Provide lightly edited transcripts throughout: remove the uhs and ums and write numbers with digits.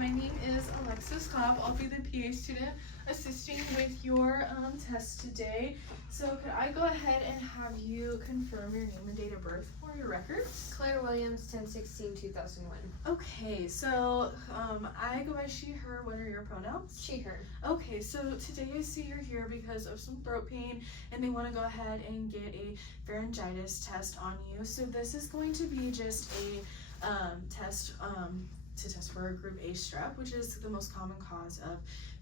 My name is Alexis Clapp. I'll be the PA student assisting with your test today. So could I go ahead and have you confirm your name and date of birth for your records? Claire Williams, 10/16/2001. Okay, so I go by she, her. What are your pronouns? She, her. Okay, so today I see you're here because of some throat pain and they want to go ahead and get a pharyngitis test on you. So this is going to be just a test to test for a group A strep, which is the most common cause of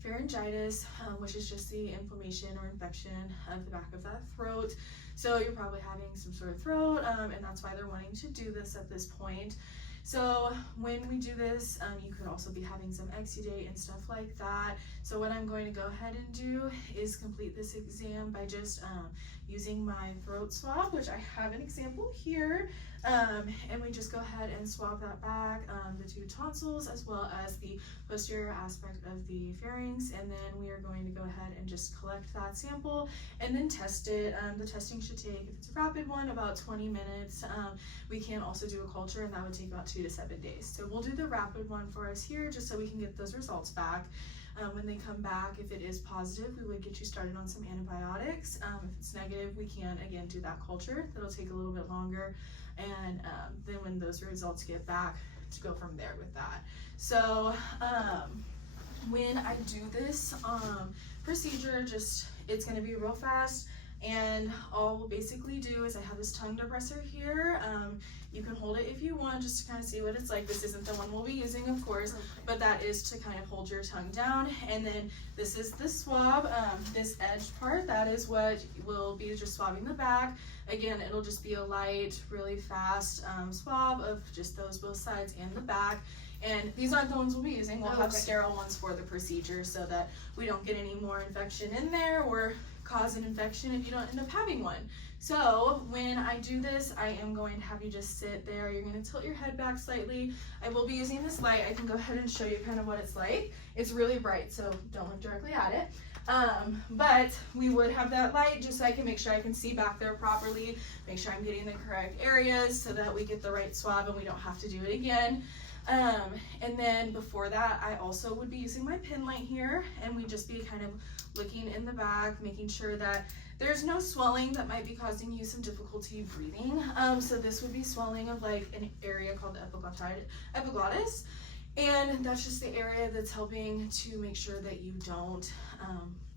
pharyngitis, which is just the inflammation or infection of the back of that throat. So you're probably having some sort of throat, and that's why they're wanting to do this at this point. So when we do this, you could also be having some exudate and stuff like that. So what I'm going to go ahead and do is complete this exam by just using my throat swab, which I have an example here. And we just go ahead and swab that back, the two tonsils as well as the posterior aspect of the pharynx, and then we are going to go ahead and just collect that sample and then test it. The testing should take, if it's a rapid one, about 20 minutes. We can also do a culture, and that would take about 2 to 7 days. So we'll do the rapid one for us here just so we can get those results back. When they come back, if it is positive, we would get you started on some antibiotics. If it's negative, we can again do that culture. That'll take a little bit longer, and then when those results get back, to go from there with that. So when I do this procedure, it's going to be real fast. And all we'll basically do is I have this tongue depressor here. You can hold it if you want, just to kind of see what it's like. This isn't the one we'll be using, of course, but that is to kind of hold your tongue down. And then this is the swab, this edge part, that is what will be just swabbing the back. Again, it'll just be a light, really fast swab of just those both sides and the back. And these aren't the ones we'll be using. We'll have sterile ones for the procedure so that we don't get any more infection in there or cause an infection if you don't end up having one. So when I do this, I am going to have you just sit there. You're going to tilt your head back slightly. I will be using this light. I can go ahead and show you kind of what it's like. It's really bright, so don't look directly at it. But we would have that light just so I can make sure I can see back there properly, make sure I'm getting the correct areas so that we get the right swab and we don't have to do it again. And then before that, I also would be using my pin light here, and we'd just be kind of looking in the back, making sure that there's no swelling that might be causing you some difficulty breathing. So this would be swelling of like an area called the epiglottis, and that's just the area that's helping to make sure that you don't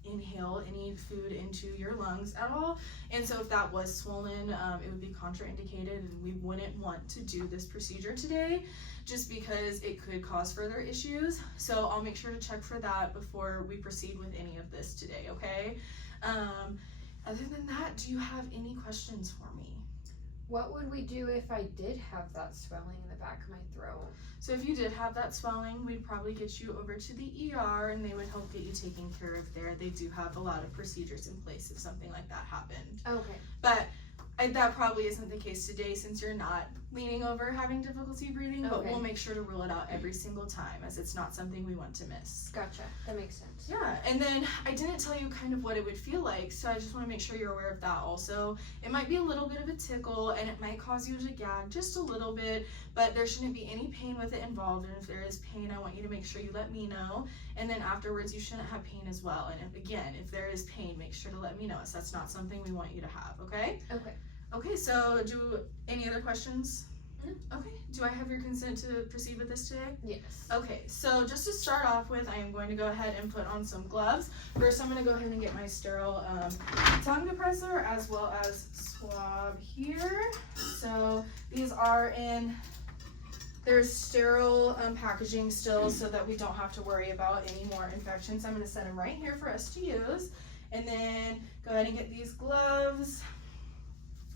inhale any food into your lungs at all. And so if that was swollen, it would be contraindicated, and we wouldn't want to do this procedure today just because it could cause further issues. So I'll make sure to check for that before we proceed with any of this today, okay? Other than that, do you have any questions for me? What would we do if I did have that swelling in the back of my throat? So if you did have that swelling, we'd probably get you over to the ER and they would help get you taken care of there. They do have a lot of procedures in place if something like that happened. Okay. But that probably isn't the case today since you're not leaning over having difficulty breathing, but we'll make sure to rule it out every single time as it's not something we want to miss. Gotcha. That makes sense. Yeah, and then I didn't tell you kind of what it would feel like, so I just want to make sure you're aware of that also. It might be a little bit of a tickle and it might cause you to gag just a little bit, but there shouldn't be any pain with it involved, and if there is pain, I want you to make sure you let me know, and then afterwards you shouldn't have pain as well. And again, if there is pain, make sure to let me know, so that's not something we want you to have, okay? Okay. Okay, so any other questions? Okay, do I have your consent to proceed with this today? Yes. Okay, so just to start off with, I am going to go ahead and put on some gloves. First, I'm going to go ahead and get my sterile tongue depressor as well as swab here. So these are there's sterile packaging still so that we don't have to worry about any more infections. I'm going to set them right here for us to use. And then go ahead and get these gloves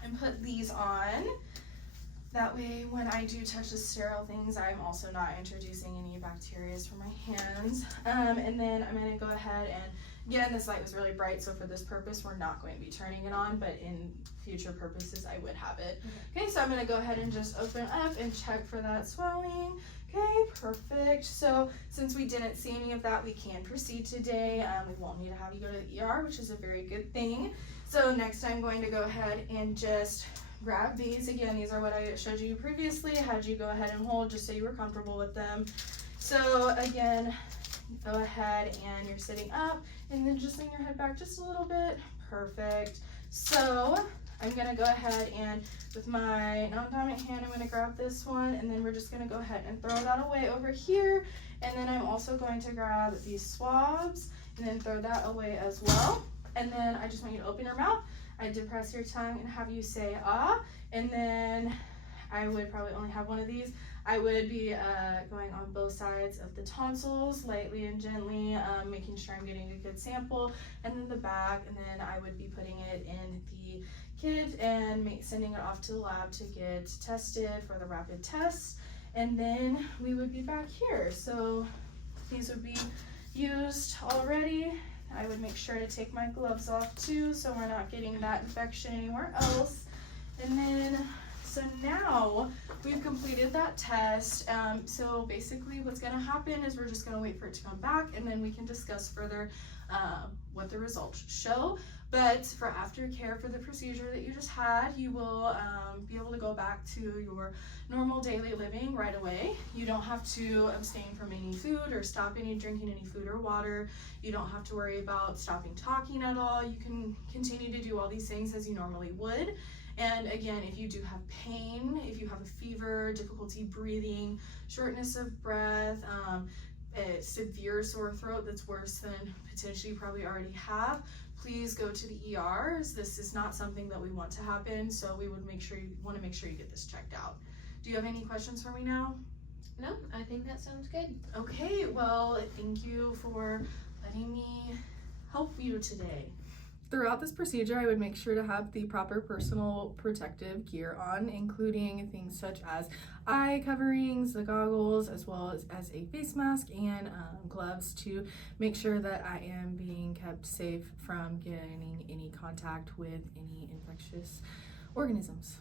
and put these on. That way, when I do touch the sterile things, I'm also not introducing any bacteria from my hands. And then I'm going to go ahead and, again, this light was really bright, so for this purpose, we're not going to be turning it on, but in future purposes, I would have it. Okay, so I'm going to go ahead and just open up and check for that swelling. Okay, perfect. So since we didn't see any of that, we can proceed today. We won't need to have you go to the ER, which is a very good thing. So next I'm going to go ahead and just grab these. Again, these are what I showed you previously. I had you go ahead and hold just so you were comfortable with them. So again, go ahead and you're sitting up and then just lean your head back just a little bit. Perfect. So I'm gonna go ahead and with my non-dominant hand, I'm gonna grab this one and then we're just gonna go ahead and throw that away over here. And then I'm also going to grab these swabs and then throw that away as well. And then I just want you to open your mouth. I depress your tongue and have you say ah. And then I would probably only have one of these. I would be going on both sides of the tonsils, lightly and gently, making sure I'm getting a good sample, and then the back, and then I would be putting it in the kit and sending it off to the lab to get tested for the rapid test, and then we would be back here. So these would be used already. I would make sure to take my gloves off too, so we're not getting that infection anywhere else. And then, so now we've completed that test. So basically what's gonna happen is we're just gonna wait for it to come back and then we can discuss further what the results show. But for aftercare for the procedure that you just had, you will be able to go back to your normal daily living right away. You don't have to abstain from any food or stop drinking any food or water. You don't have to worry about stopping talking at all. You can continue to do all these things as you normally would. And again, if you do have pain, if you have a fever, difficulty breathing, shortness of breath, a severe sore throat that's worse than potentially you probably already have, please go to the ERs. This is not something that we want to happen, so we would want to make sure you get this checked out. Do you have any questions for me now? No, I think that sounds good. Okay, well, thank you for letting me help you today. Throughout this procedure, I would make sure to have the proper personal protective gear on, including things such as eye coverings, the goggles, as well as a face mask and gloves to make sure that I am being kept safe from getting any contact with any infectious organisms.